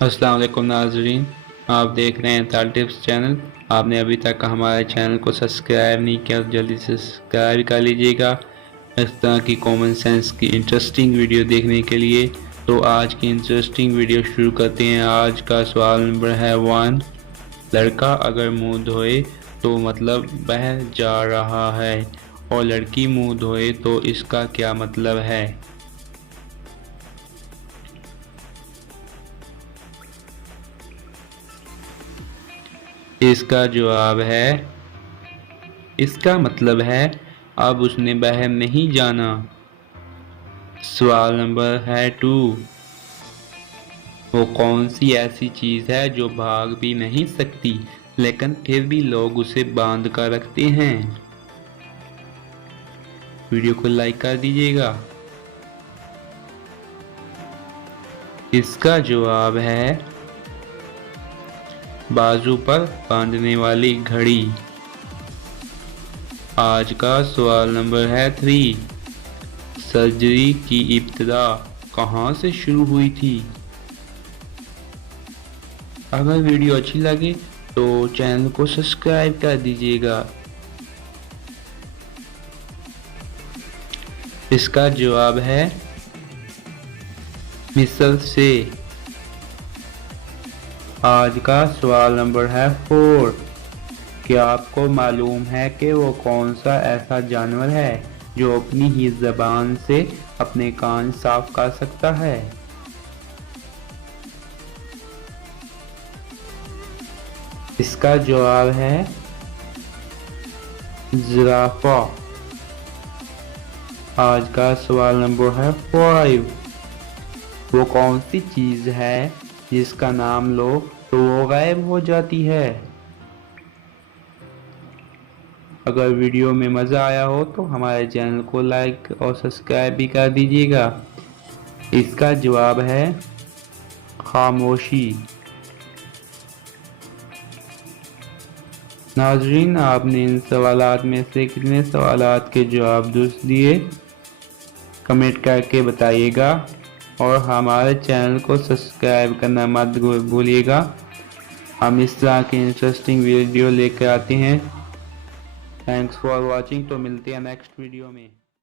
अस्सलाम वालेकुम नाजरीन, आप देख रहे हैं ताल टिप्स चैनल। आपने अभी तक हमारे चैनल को सब्सक्राइब नहीं किया तो जल्दी से सब्सक्राइब कर लीजिएगा इस तरह की कॉमन सेंस की इंटरेस्टिंग वीडियो देखने के लिए। तो आज की इंटरेस्टिंग वीडियो शुरू करते हैं। आज का सवाल नंबर है 1। लड़का अगर मुंह धोए तो मतलब बह जा रहा है, और लड़की मुंह धोए तो इसका क्या मतलब है? इसका जवाब है, इसका मतलब है अब उसने बाहर नहीं जाना। सवाल नंबर है 2। वो कौन सी ऐसी चीज है जो भाग भी नहीं सकती लेकिन फिर भी लोग उसे बांध कर रखते हैं? वीडियो को लाइक कर दीजिएगा। इसका जवाब है बाजू पर बांधने वाली घड़ी। आज का सवाल नंबर है 3। सर्जरी की इब्तिदा कहाँ से शुरू हुई थी? अगर वीडियो अच्छी लगे तो चैनल को सब्सक्राइब कर दीजिएगा। इसका जवाब है मिस्र से। आज का सवाल नंबर है 4। क्या आपको मालूम है कि वो कौन सा ऐसा जानवर है जो अपनी ही जबान से अपने कान साफ कर सकता है? इसका जवाब है जिराफा। आज का सवाल नंबर है 5। वो कौन सी चीज है जिसका नाम लो तो वो गायब हो जाती है? अगर वीडियो में मज़ा आया हो तो हमारे चैनल को लाइक और सब्सक्राइब भी कर दीजिएगा। इसका जवाब है खामोशी। नाजरीन, आपने इन सवालात में से कितने सवालात के जवाब दुरुस्त दिए कमेंट करके बताइएगा, और हमारे चैनल को सब्सक्राइब करना मत भूलिएगा। हम इस तरह की इंटरेस्टिंग वीडियो लेकर आते हैं। Thanks for watching. तो मिलते हैं नेक्स्ट वीडियो में।